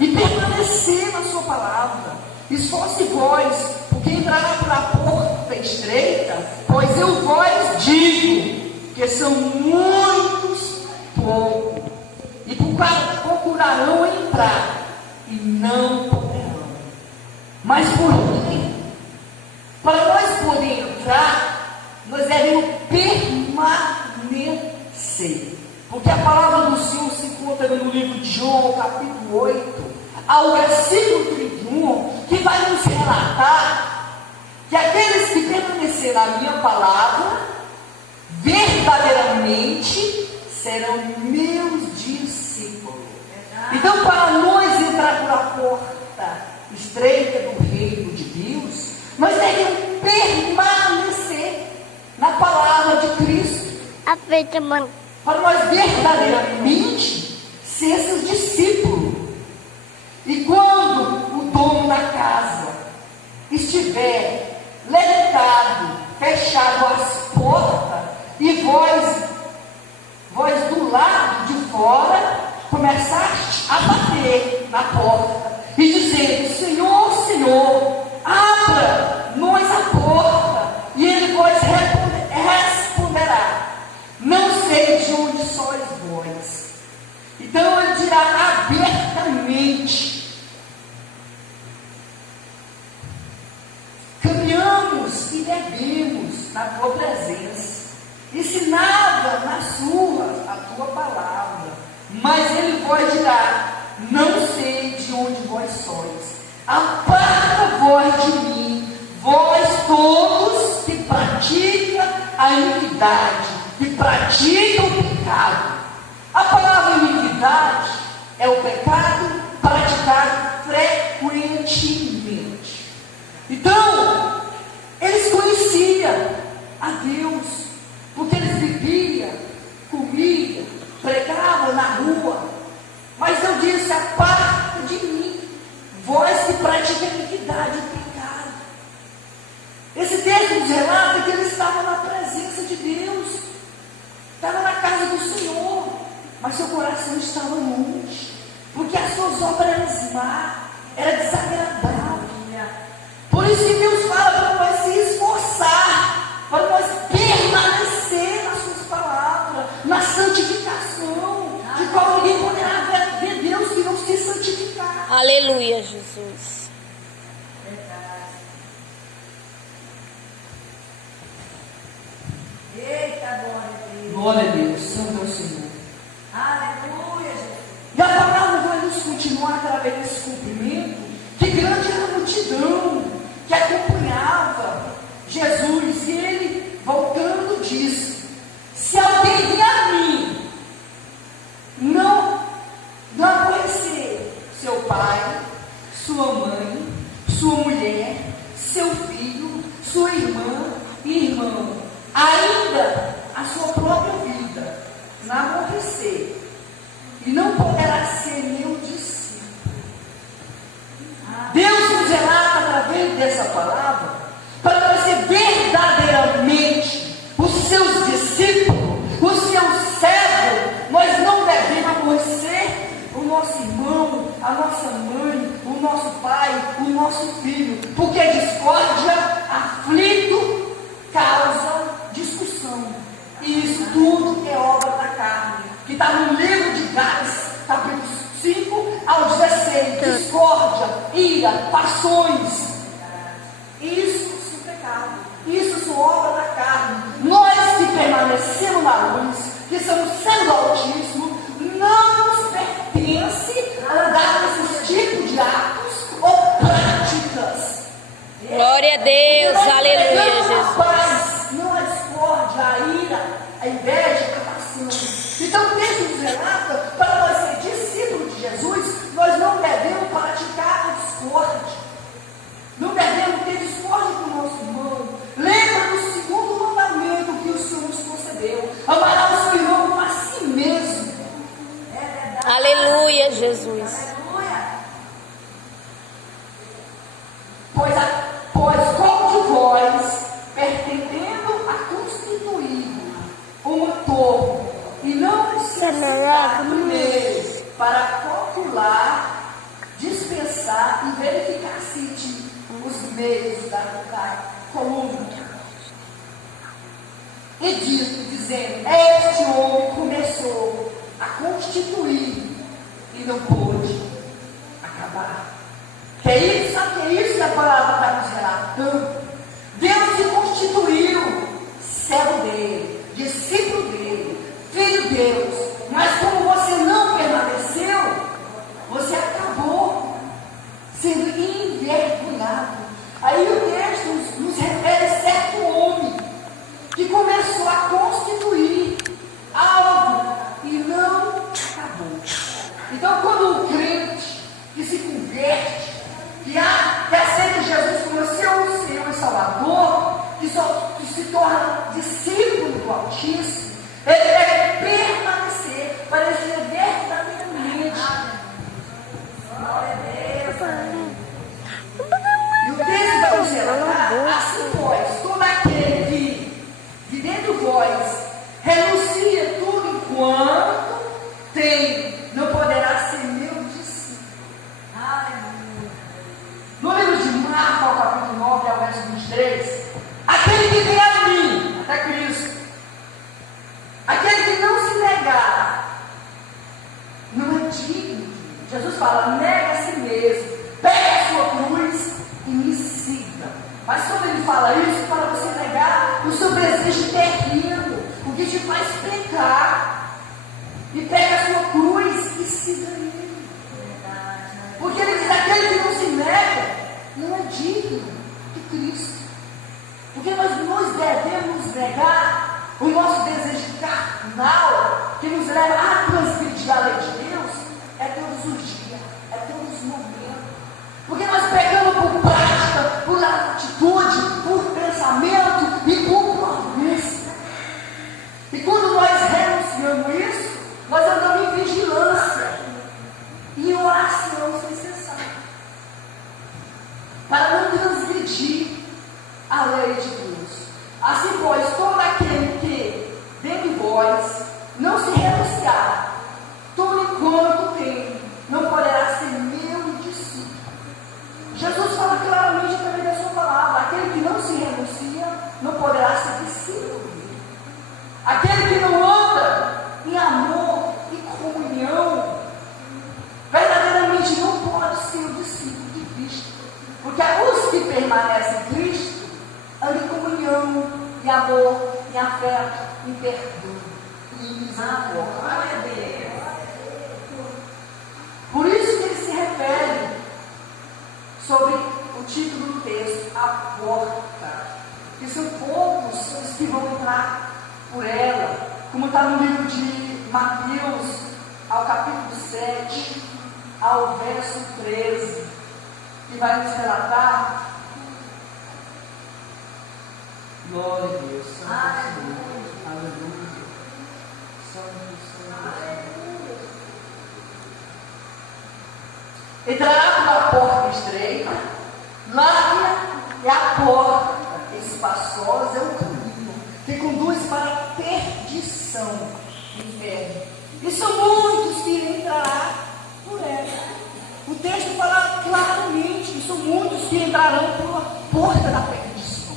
e permanecer na sua palavra. Esforce vós, porque entrará pela porta estreita, pois eu vos digo que são muitos poucos, e procurarão entrar, e não poderão. Mas porém, para nós poder entrar, nós devemos permanecer. Porque a palavra do Senhor se encontra no livro de João, capítulo 8, ao versículo 31, que vai nos relatar que aqueles que permanecerem na minha palavra, verdadeiramente serão meus discípulos. Então, para nós entrar pela porta estreita do reino de Deus, nós devemos permanecer na palavra de Cristo. Para nós verdadeiramente ser seus discípulos. E quando o dono da casa estiver levantado, fechado as portas, e vós do lado de fora começaste a bater na porta e dizer: Senhor, Senhor, abra-nos a porta, e ele vos responderá: não sei de onde sois vós. Então ele dirá abertamente: caminhamos e bebemos na tua presença, ensinava a tua palavra. Mas ele vos dirá: não sei de onde vós sois, aparta-vos de mim, vós todos que praticam a iniquidade, que praticam o pecado. A palavra iniquidade é o pecado praticado frequentemente. Então, eles conheciam a Deus, porque eles viviam, comiam, pregavam na rua. Mas eu disse: aparta de mim, vós que praticam a iniquidade e o pecado. Esse texto nos relata que eles estavam na presença de Deus, estavam na casa do Senhor, mas seu coração estava longe, porque as suas obras eram más, era desagradável. Por isso que Deus fala para nós se esforçar, para nós permanecer nas suas palavras, na santificação, de qual ninguém poderá ver Deus que não se santificar. Aleluia, Jesus. Eita, glória a Deus, santo é o Senhor. Aleluia, Jesus. E a palavra vai nos continuar através desse cumprimento, que grande era a multidão que acompanhava Jesus, e ele, voltando, disse: se alguém vir a mim, não aborrecer seu pai, sua mãe, sua mulher, seu filho, sua irmã e irmão, ainda a sua própria vida, não aborrecer, e não poderá ser meu discípulo. Deus nos relata através dessa palavra para nós ser verdadeiramente os seus discípulos, os seus servos. Nós não devemos aborrecer o nosso irmão, a nossa mãe, o nosso pai, o nosso filho, porque a discórdia, aflito, causa discussão. E isso tudo é obra da carne, que está no livro de Gálatas, capítulo 5 ao 16, discórdia, ira, paixões. Isso é pecado, isso é obra da carne. Nós que permanecemos na luz, que somos sendo altíssimos, não nos pertence andar nesses tipos de atos ou práticas. Glória a Deus, aleluia, Jesus. A paz, não a discórdia, a ira, a inveja, a paixão. Então o texto nos relata, para nós ser discípulos de Jesus, nós não devemos praticar a discórdia. Não devemos ter discórdia com o nosso irmão. Lembra do segundo mandamento que o Senhor nos concedeu: amará o seu irmão como a si mesmo. É verdade. Aleluia, Jesus. Aleluia. Pois qual de vós, pertencendo a constituir uma torre, e não necessitar primeiro para calcular pensar e verificar se os meios da coluna. E dizendo, este homem começou a constituir e não pôde acabar. Sabe que é isso que a palavra está nos relatando? Deus se constituiu servo dele, discípulo dele, filho de Deus. Mas como você não permaneceu, você acabou sendo envergonhado. Aí o texto nos refere a certo homem que começou a constituir algo e não acabou. Então, quando o crente que se converte, que aceita Jesus como seu Senhor e Salvador, que se torna discípulo do Altíssimo, ele deve permanecer para ele ser verdadeiramente. Glória a Deus. E o texto vai nos relatar, assim pois, todo aquele que dentro de vós renuncia tudo enquanto tem, não poderá ser meu discípulo. Aleluia. No livro de Marcos, ao capítulo 9, ao verso 23, aquele que vem a mim, até Cristo, aquele que não se negar, não é digno. Jesus fala, nega a si mesmo, pega a sua cruz e me siga. Mas quando ele fala isso, para você negar o seu desejo terreno, o que te faz pecar, e pega a sua cruz e siga ele. Porque ele diz, aquele que não se nega, não é digno de Cristo. Porque nós nos devemos negar o nosso desejo carnal, que nos leva a transgredir a lei de Deus, é todos os dias, é todos os momentos. Porque nós pegamos por prática, por atitude, por pensamento e por promessa. E quando nós renunciamos isso, nós andamos em vigilância e em oração sem cessar, para não transgredir a lei de Deus. Assim, pois, todo aquele que dentro de vós não se renunciar, tudo enquanto tem, não poderá ser meu discípulo. Jesus fala claramente através da sua palavra, aquele que não se renuncia, não poderá ser discípulo dele. Aquele que não anda em amor e comunhão, verdadeiramente não pode ser o discípulo de Cristo. Porque os que permanecem em Cristo andam em comunhão, em amor, em afeto, em perdão, em misericórdia. Por isso que ele se refere sobre o título do texto, a porta, que são poucos os que vão entrar por ela, como está no livro de Mateus, ao capítulo 7, ao verso 13, que vai nos relatar. Glória a Deus, Santo Senhor, aleluia, Santo Senhor. Entrará pela porta estreita, larga é a porta, espaçosa é o caminho, que conduz para a perdição, inferno. E são muitos que entrarão por ela. O texto fala claramente que são muitos que entrarão pela porta da perdição.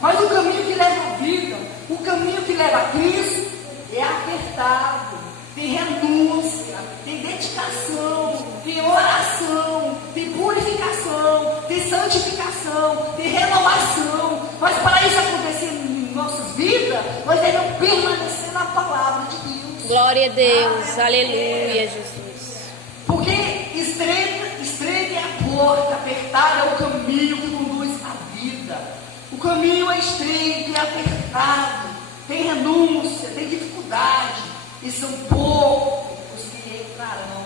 Mas o caminho que leva à vida, o caminho que leva a Cristo, é apertado, tem renúncia, tem dedicação, tem oração, tem purificação, tem santificação, tem renovação. Mas para isso acontecer em nossas vidas, nós devemos permanecer na palavra de Deus. Glória a Deus, aleluia, Jesus. Porque estreita é a porta, apertada é o caminho que conduz à vida. O caminho é estreito e apertado, tem renúncia, tem dificuldade, e são poucos os que entrarão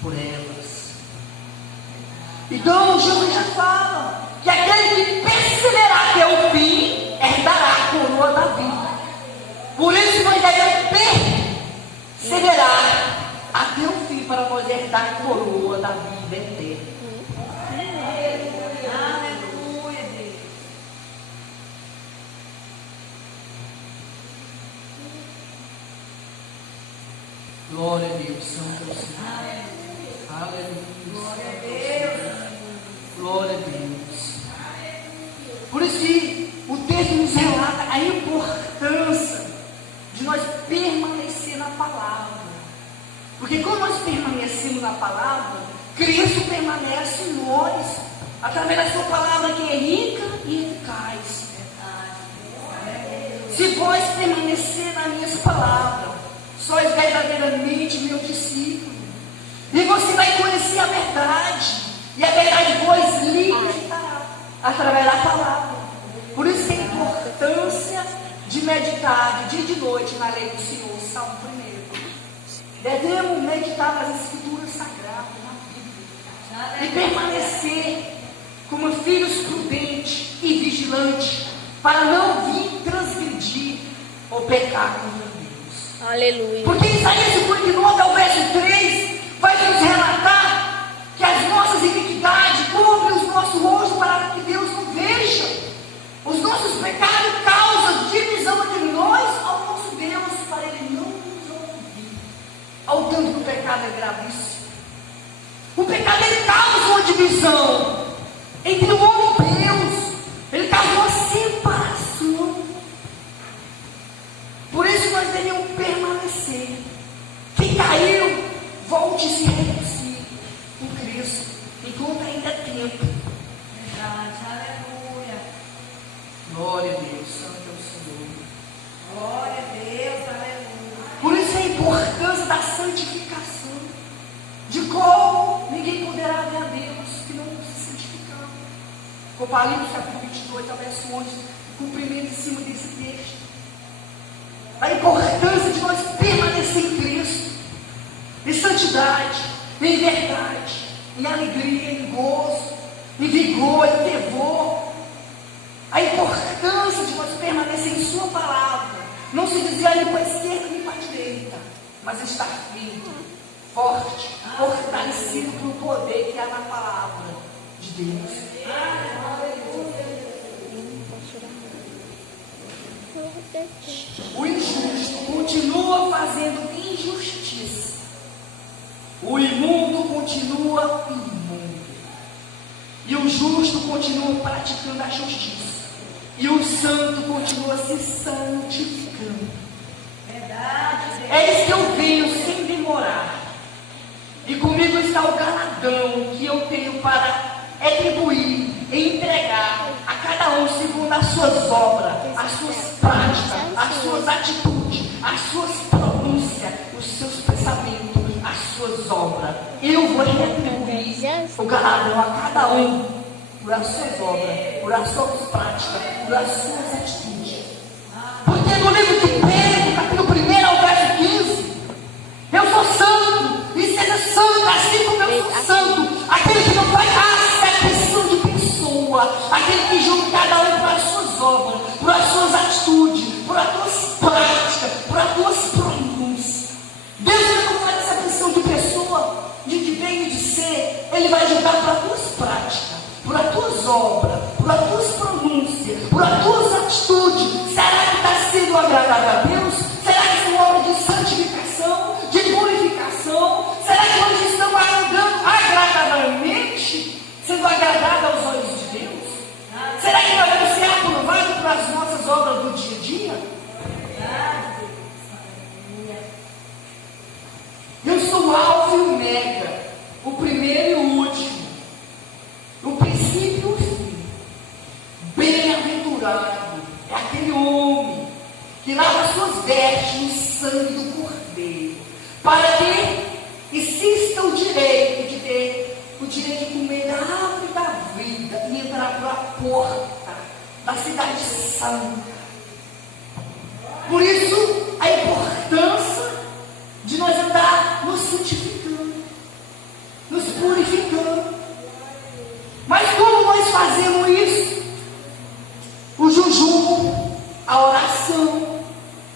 por elas. Então Jesus já fala que aquele que perseverar até o fim herdará a coroa da vida. Por isso nós devemos perseverar até o fim para nós herdar a coroa da vida eterna. Aleluia, Deus. Glória a Deus, Santo Senhor. Glória a Deus. Glória a Deus. Por isso que o texto nos relata a importância de nós permanecer na palavra. Porque quando nós permanecemos na palavra, Cristo permanece em nós, através da sua palavra que é rica e eficaz. Se vós permanecer nas minhas palavras, sois verdadeiramente meu discípulo. E você vai conhecer a verdade. E a verdade vos libertará através da palavra. Por isso tem importância de meditar de dia e de noite na lei do Senhor. Salmo 1. Devemos meditar nas escrituras sagradas, na Bíblia. E permanecer como filhos prudentes e vigilantes, para não vir transgredir ou pecar contra Deus. Aleluia. Porque Isaías 59, ao verso 3, vai nos relatar que as nossas iniquidades cobrem os nossos rostos para que Deus não veja. Os nossos pecados causam divisão entre nós ao nosso Deus, para Ele não nos ouvir. Ao tanto que o pecado é gravíssimo. O pecado ele causa uma divisão entre o homem e Deus. Ele causa uma separação. Por isso nós devemos permanecer. Quem caiu, volte e se renuncie em Cristo, enquanto ainda é tempo. Verdade, aleluia. Glória a Deus, santo é o Senhor. Glória a Deus, aleluia. Por isso a importância da santificação, de como ninguém poderá ver a Deus que não se santificar. Apocalipse capítulo 22, ao verso 11, cumprimento em cima desse texto. A importância de nós permanecer em Cristo, em santidade, em verdade, em alegria, em gozo, em vigor, em fervor. A importância de nós permanecer em sua palavra, não se desviar nem para a esquerda nem para a direita, mas estar firme, forte, fortalecido pelo poder que há na palavra de Deus. O injusto continua fazendo injustiça. O imundo continua imundo. E o justo continua praticando a justiça. E o santo continua se santificando. Verdade. É isso que eu venho sem demorar. E comigo está o galardão que eu tenho para atribuir e entregar a cada um segundo as suas obras, as suas práticas, as suas atitudes, as suas pronúncias, os seus pensamentos, as suas obras. Eu vou retribuir o galardão a cada um por as suas obras, por as suas práticas, por as suas atitudes. Porque no livro de Pedro, capítulo 1 ao verso 15, eu sou santo, e seja santo assim como eu sou santo. Aquele que não faz acepção de pessoa, aquele que julga cada um por as suas obras, por as suas atitudes, por as suas práticas, por as suas pronúncias. Deus não faz acepção de pessoa, de viver e de ser. Ele vai julgar por as tuas práticas, por as tuas obras, por as tuas pronúncias, por as tuas atitudes. Será que está sendo agradável a Deus? Será que são obras de santificação, de purificação? Será que nós estamos andando agradavelmente, sendo agradável aos olhos de Deus? Será que nós vamos ser aprovados pelas nossas obras do dia a dia? Eu sou o Alfa e o Ômega, o primeiro e o último, o princípio e o fim. Bem-aventurado é aquele homem que lava suas vestes no sangue do Cordeiro, para que exista o direito de ter o direito de comer da árvore da vida e entrar pela porta da cidade santa. Por isso a importância de nós andar nos santificando, nos purificando. Mas como nós fazemos isso? O jejum, a oração,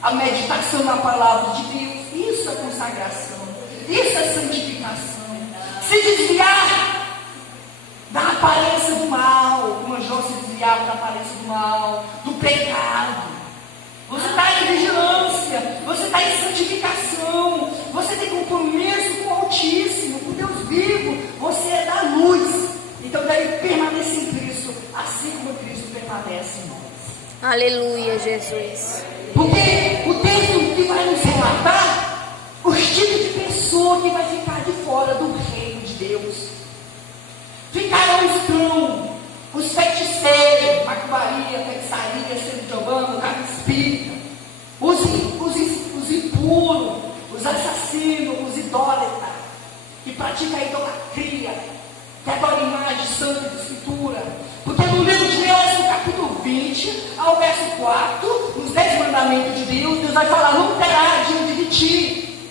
a meditação na palavra de Deus. Isso é consagração, isso é santificação. Se desviar da aparência do mal, como Jó se desviava da aparência do mal, do pecado. Você está em vigilância, você está em santificação, você tem compromisso com o Altíssimo, com Deus vivo. Aleluia, Jesus. Porque o texto que vai nos relatar os tipos de pessoa que vai ficar de fora do reino de Deus. Ficarão estão os feiticeiros, macumbaria, feitiçaria, semidiobano, carne espírita, os impuros, os assassinos, os idólatras, que praticam a idolatria, que adoram imagem santa de escritura. Porque no livro de Êxodo, capítulo 20, ao verso 4, nos 10 mandamentos de Deus, Deus vai falar: não terá diante de ti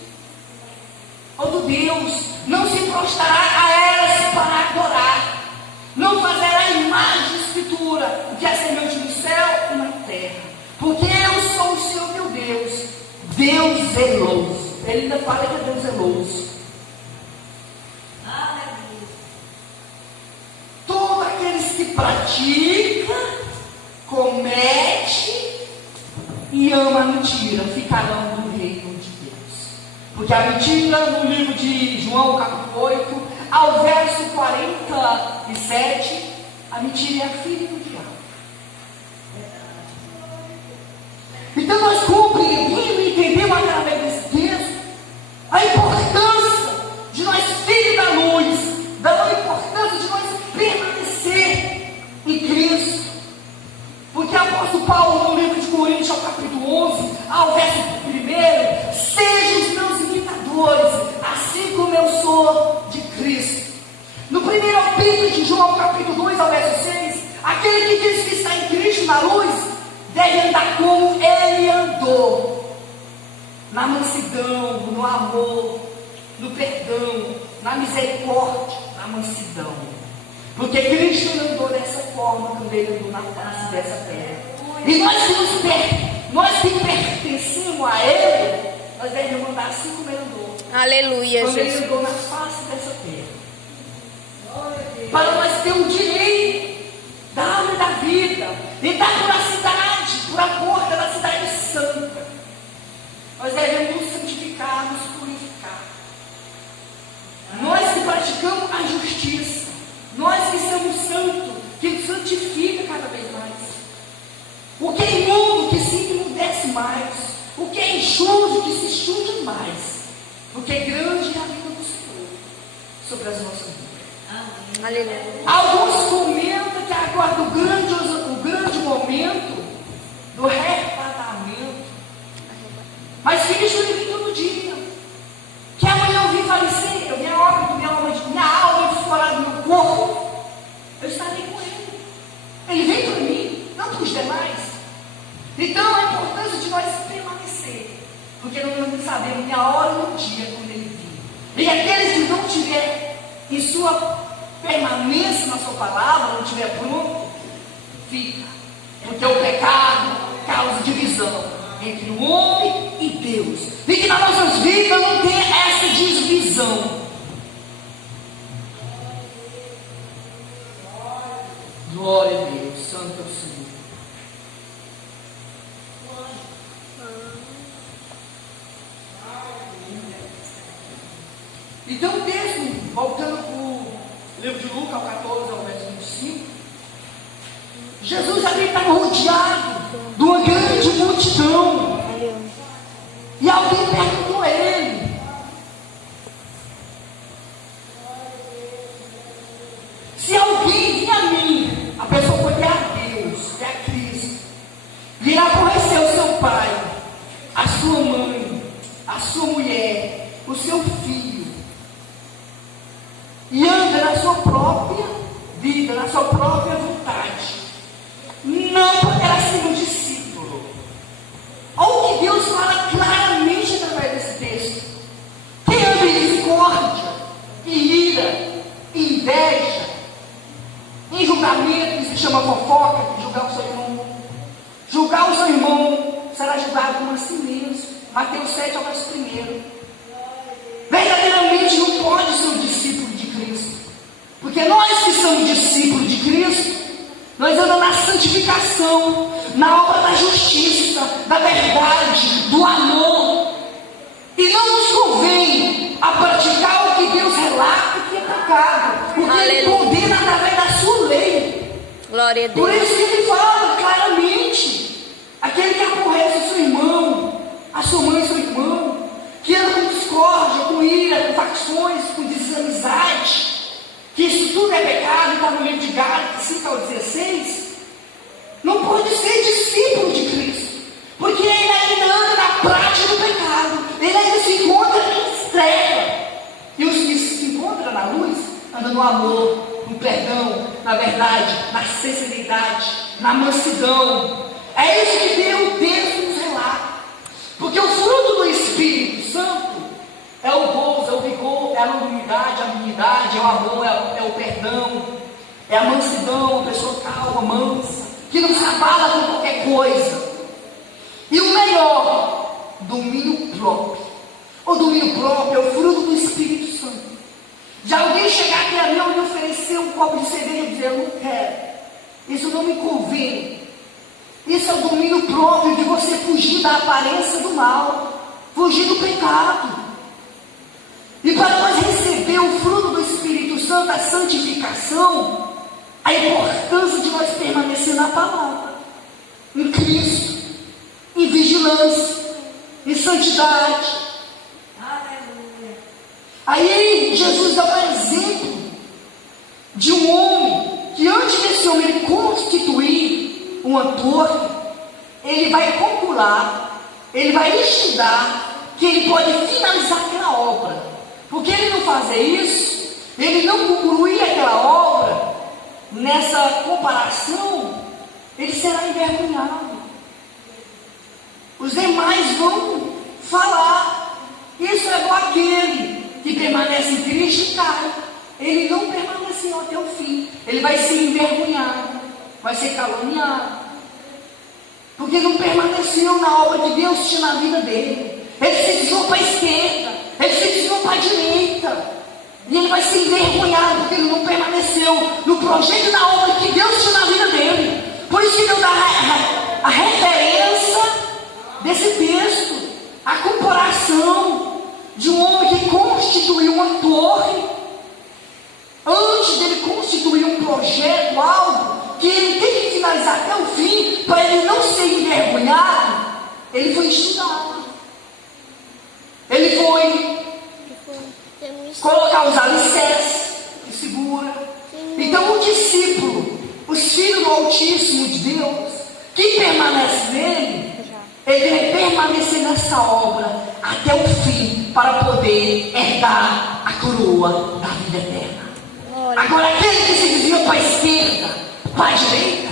outro Deus, não se prostrará a elas para adorar, não fará imagem de escritura, o que é semelhante no céu e na terra, porque eu sou o Senhor teu Deus, Deus zeloso. Ele ainda fala que é Deus zeloso. Todos aqueles que praticam, cometem e amam a mentira ficarão no reino de Deus. Porque a mentira, no livro de João, capítulo 8, ao verso 47, a mentira é a filha do diabo. Então nós compreendemos e entendemos através desse texto a importância de nós, filhos da luz, da importância de nós permanecer em Cristo. Porque o apóstolo Paulo, no livro de Coríntios, ao capítulo 11, ao verso 1, sejam os meus imitadores, assim como eu sou de Cristo. No primeiro epístolo de João, capítulo 2, ao verso 6, aquele que diz que está em Cristo na luz, deve andar como ele andou, na mansidão, no amor, no perdão, na misericórdia, na mansidão. Porque Cristo não andou dessa forma quando ele andou na face dessa terra. E nós que pertencemos a Ele, nós devemos andar assim como Ele andou. Aleluia, quando Jesus. Ele andou na face dessa terra. Para nós ter o direito da alma e da vida, entrar por a cidade, por a porta da cidade santa. Nós devemos nos santificar, nos purificar. Nós que praticamos a justiça, nós que somos santos, que nos santifica cada vez mais. O que é imundo, que se imundece mais. O que é injusto, que se enxuje mais. Porque é grande é a vida do Senhor sobre as nossas vidas. Aleluia. Alguns comentam que agora o grande momento do arrebatamento. Mas Cristo ele vem todo dia. Que amanhã eu vim falecer, eu vim a óbito, minha alma fora do meu corpo, eu estarei com Ele. Ele vem para mim, não para os demais. Então a importância de nós permanecer, porque nós não sabemos nem a hora e o dia quando Ele vir. E aqueles que não tiver em sua permanência na sua palavra, não tiver pronto, fica. Porque o pecado causa divisão entre o homem e Deus. E que nas nossas vidas não tenha essa divisão. Glória a Deus, santo é o Senhor. Então o texto, voltando para o livro de Lucas, ao 14, ao verso 25, Jesus ali estava rodeado de uma grande multidão. E alguém perguntou a ele: se alguém vir a mim, a pessoa foi a Deus, é a Cristo, virá aborrecer o seu pai, a sua mãe, a sua mulher, o seu filho, e anda na sua própria vida, na sua própria vontade, não poderá ser um discípulo. Olha o que Deus fala claramente através desse texto. Quem anda em discórdia, em ira, em inveja, em julgamento, que se chama fofoca, julgar o seu irmão. Julgar o seu irmão será julgado como a si mesmo. Mateus 7, ao verso 1. Verdadeiramente não pode ser um discípulo de Cristo. Porque nós que somos discípulos de Cristo, nós andamos na santificação, na obra da justiça, da verdade, do amor. E não nos convém a praticar o que Deus relata que é pecado, porque Ele condena através da sua lei. Glória a Deus. Por isso que Ele fala claramente sua mãe e seu irmão, que anda com discórdia, com ira, com facções, com desamizade, que isso tudo é pecado, está no livro de Gálatas 5 ao 16, não pode ser discípulo de Cristo, porque ele ainda anda na prática do pecado, ele ainda se encontra em treva. E os que se encontram na luz andam no amor, no perdão, na verdade, na sinceridade, na mansidão. É isso que Deus nos relata. Porque o fruto do Espírito Santo é o gozo, é o vigor, é a longanimidade, a benignidade, é o amor, é o perdão, é a mansidão, a pessoa calma, mansa, que não se abala com qualquer coisa. E o melhor, domínio próprio. O domínio próprio é o fruto do Espírito Santo. De alguém chegar aqui a mim e me oferecer um copo de cerveja e dizer, eu não quero, isso não me convém. Isso é o domínio próprio de você fugir da aparência do mal, fugir do pecado. E para nós receber o fruto do Espírito Santo, a santificação, a importância de nós permanecer na palavra, em Cristo, em vigilância, em santidade. Aleluia. Aí Jesus dá um exemplo de um homem que antes desse homem constituir uma torre, ele vai calcular, ele vai estudar que ele pode finalizar aquela obra. Porque ele não fazer isso, ele não concluir aquela obra, nessa comparação, ele será envergonhado. Os demais vão falar, isso é igual aquele que permanece em Cristo e cai. Ele não permaneceu até o fim, ele vai ser envergonhado, vai ser caluniado, porque não permaneceu na obra que Deus tinha na vida dele. Ele se desviou para a esquerda, ele se desviou para a direita, e ele vai ser envergonhado porque ele não permaneceu no projeto e na obra que Deus tinha na vida dele. Por isso que Deus dá a referência desse texto, a comparação de um homem que constituiu uma torre. Antes dele constituir um projeto, algo que ele tem que finalizar até o fim, para ele não ser envergonhado, ele foi estudado. Ele foi colocar os alicerces que segura. Então o discípulo, os filhos do Altíssimo de Deus, que permanece nele, ele vai permanecer nessa obra até o fim, para poder herdar a coroa da vida eterna. Agora aquele que se desvia para a esquerda, para a direita,